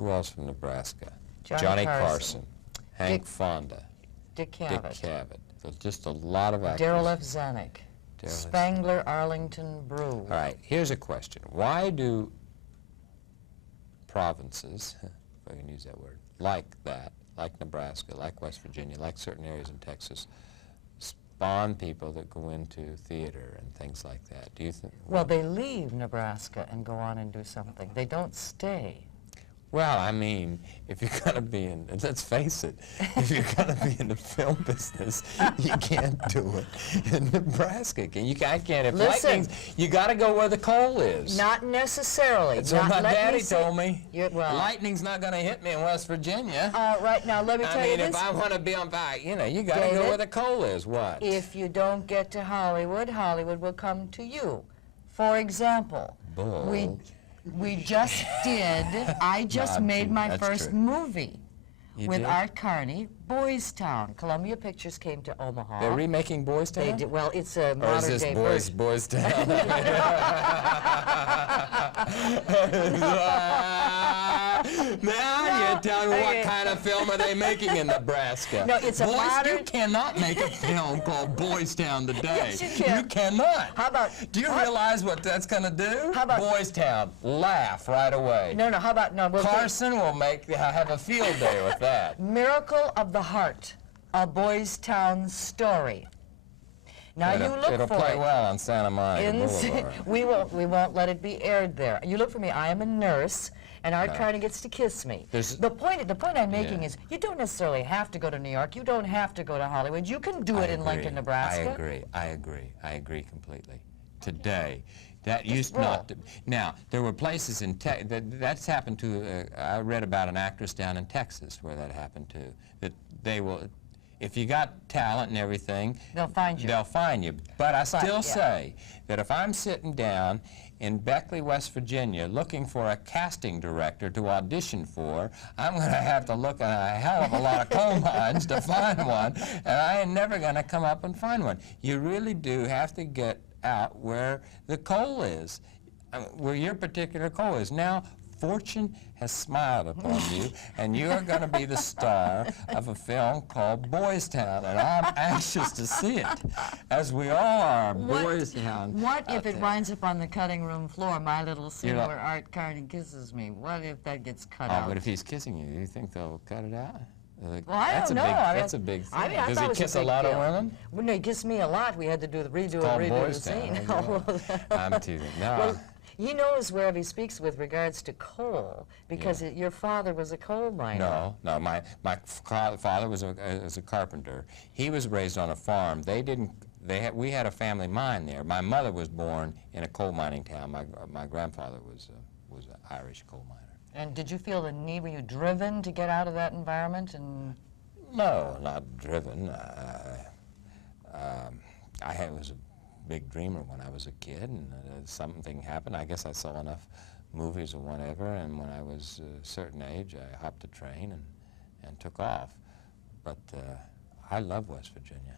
Who else from Nebraska? Johnny Carson. Hank Fonda. Dick Cavett. Dick Cavett. There's just a lot of actors. Darryl F. Zanuck. Spangler Arlington Brew. All right, here's a question. Why do provinces, if I can use that word, like Nebraska, like West Virginia, like certain areas in Texas, spawn people that go into theater and things like that? Do you think? Well, they leave Nebraska and go on and do something. They don't stay. Well, I mean, if you're going to be in, let's face it, if you're going to be in the film business, you can't do it in Nebraska. I can't. If Listen, you got to go where the coal is. Not necessarily. That's what my daddy told me. Well, lightning's not going to hit me in West Virginia. Right now, let me tell you this. If I want to be on fire, you know, you got to go where the coal is. What? If you don't get to Hollywood, Hollywood will come to you. For example, we just did, I just made my first movie with Art Carney, Boys Town. Columbia Pictures came to Omaha. They're remaking Boys Town? They did. Well, it's a modern day version. Boys Town? Now you're telling me what kind of film are they making in Nebraska? No, it's a modern... You cannot make a film called Boys Town today. Yes, you can. You cannot. How about... Do you realize what that's going to do? How about... Boys Town. Laugh right away. No, how about... No, Carson will have a field day with that. Miracle of the Heart, a Boys Town story. Now you look for it. It'll play well on Santa Monica Boulevard. we won't let it be aired there. You look for me. I am a nurse, and Art Carney gets to kiss me. The point I'm making is you don't necessarily have to go to New York. You don't have to go to Hollywood. You can do it in Lincoln, Nebraska. I agree completely. Today, that used not to. Now there were places in that's happened to. I read about an actress down in Texas where that happened to. That they will. If you got talent and everything, they'll find you. They'll find you. But I still say that if I'm sitting down in Beckley, West Virginia, looking for a casting director to audition for, I'm going to have to look at a hell of a lot of coal mines to find one, and I ain't never going to come up and find one. You really do have to get out where the coal is, where your particular coal is. Now, fortune has smiled upon you, and you are going to be the star of a film called Boys Town, and I'm anxious to see it, as we all are. Boys Town. What if it winds up on the cutting room floor, my little scene where Art Carney kisses me? What if that gets cut out? But if he's kissing you, do you think they'll cut it out? Well, I don't know. That's a big thing. Does he kiss a lot of women? Well, no, he kissed me a lot. We had to redo the scene. I'm teasing. No. Well, he knows wherever he speaks with regards to coal, because your father was a coal miner. No, my father was a carpenter. He was raised on a farm. We had a family mine there. My mother was born in a coal mining town. My grandfather was an Irish coal miner. And did you feel the need? Were you driven to get out of that environment? And no, not driven. I was a big dreamer when I was a kid, and something happened. I guess I saw enough movies or whatever, and when I was a certain age, I hopped a train and took off. But I love West Virginia.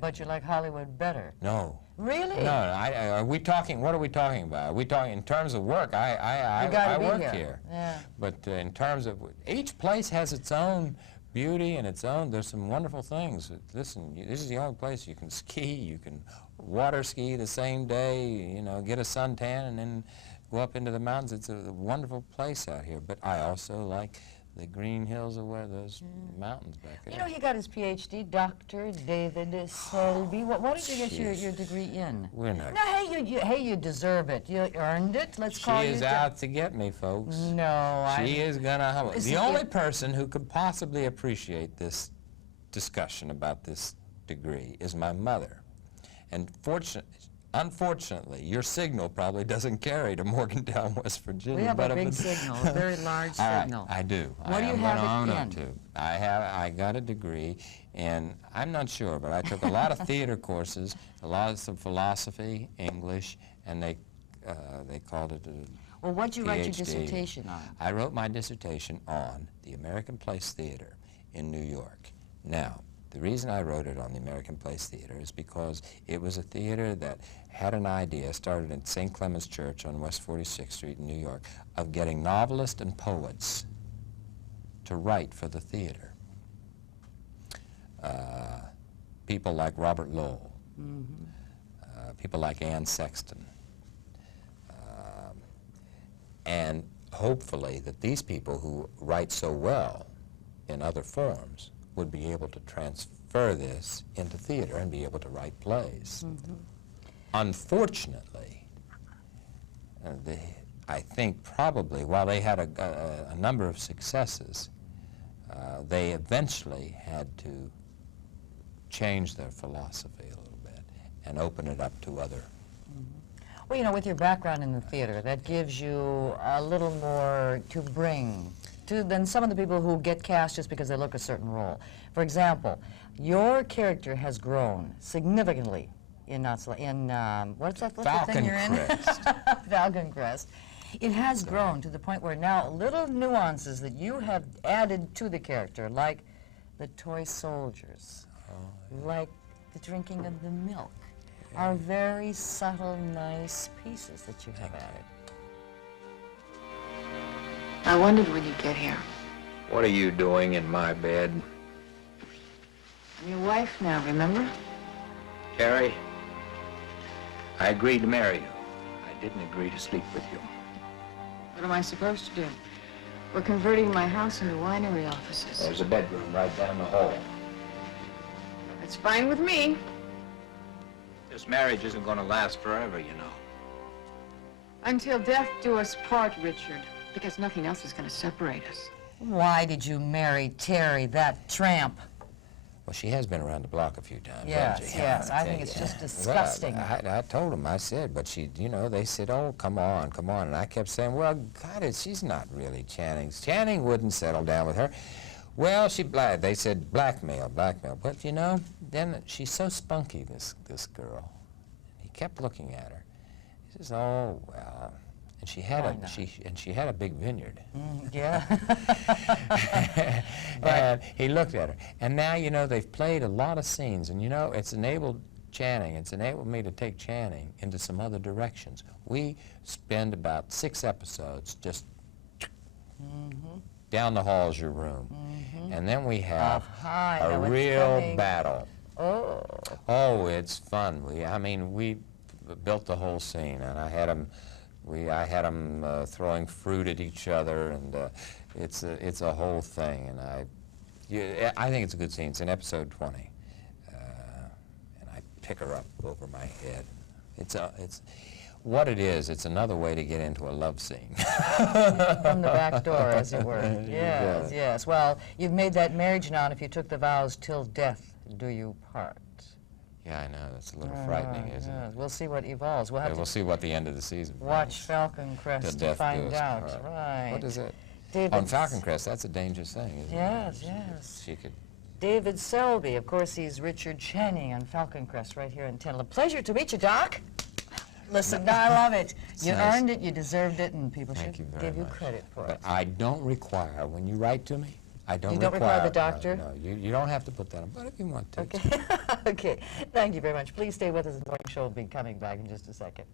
But you like Hollywood better? No. Really? No. Are we talking? What are we talking about? Are we talking in terms of work? I work here. Yeah. But in terms of each place has its own beauty and its own. There's some wonderful things. Listen, this is the only place you can ski. You can water ski the same day. You know, get a suntan and then go up into the mountains. It's a wonderful place out here. But I also like the green hills of where those mountains back there. You know, he got his Ph.D., Dr. David Selby. What did you get your degree in? We're not. No, hey, you deserve it. You earned it. Let's call you. She is out to get me, folks. No, she is gonna. The only person who could possibly appreciate this discussion about this degree is my mother, and unfortunately, your signal probably doesn't carry to Morgantown, West Virginia. We have a big signal, a very large signal. I do. What do you have it in? I got a degree, and I'm not sure, but I took a lot of theater courses, a lot of some philosophy, English, and they called it a Well, what did you write your PhD. dissertation on? I wrote my dissertation on the American Place Theater in New York. Now, The reason I wrote it on the American Place Theater is because it was a theater that had an idea, started in St. Clement's Church on West 46th Street in New York, of getting novelists and poets to write for the theater. People like Robert Lowell, people like Anne Sexton, and hopefully that these people who write so well in other forms would be able to transfer this into theater and be able to write plays. Unfortunately, I think probably while they had a number of successes, they eventually had to change their philosophy a little bit and open it up to other. Well, you know, with your background in the theater, that gives you a little more to bring than some of the people who get cast just because they look a certain role. For example, your character has grown significantly in what's that thing you're in? Falcon Crest. It has grown to the point where now little nuances that you have added to the character, like the toy soldiers, like the drinking of the milk, are very subtle, nice pieces that you have added. I wondered when you'd get here. What are you doing in my bed? I'm your wife now, remember? Carrie, I agreed to marry you. I didn't agree to sleep with you. What am I supposed to do? We're converting my house into winery offices. There's a bedroom right down the hall. That's fine with me. This marriage isn't going to last forever, you know. Until death do us part, Richard, because nothing else is going to separate us. Why did you marry Terry, that tramp? Well, she has been around the block a few times, Yes, hasn't she? yes, I think it's just disgusting. Well, I told them, I said, but she, you know, they said, oh, come on, come on. And I kept saying, well, God, she's not really Channing. Channing wouldn't settle down with her. Well, they said blackmail, blackmail. But, you know, then she's so spunky, this girl. He kept looking at her. He says, oh, well. And she had a big vineyard. Yeah. And he looked at her. And now, you know, they've played a lot of scenes. And, you know, it's enabled Channing, it's enabled me to take Channing into some other directions. We spend about 6 episodes just down the hall's your room. And then we have a real battle. Oh, it's fun. We built the whole scene, and I had them throwing fruit at each other, and it's a whole thing. And I think it's a good scene. It's in episode 20, and I pick her up over my head. It's what it is. It's another way to get into a love scene. From the back door, as it were. Yes, yes. Well, you've made that marriage now, and if you took the vows, till death do you part. Yeah, I know. That's a little frightening, isn't it? We'll see what evolves. We'll see what the end of the season watch Falcon Crest to find out. Right. What is it? David On Falcon Crest, that's a dangerous thing, isn't it? Yes, yes. She could. David Selby, of course, he's Richard Channing on Falcon Crest right here in Tennille. A pleasure to meet you, Doc. Listen, I love it. You earned it, you deserved it, and people should give you credit for it. But I don't require, when you write to me, I don't require the doctor? No, you don't have to put that on, but if you want to. Okay. Okay. Thank you very much. Please stay with us. The morning show will be coming back in just a second.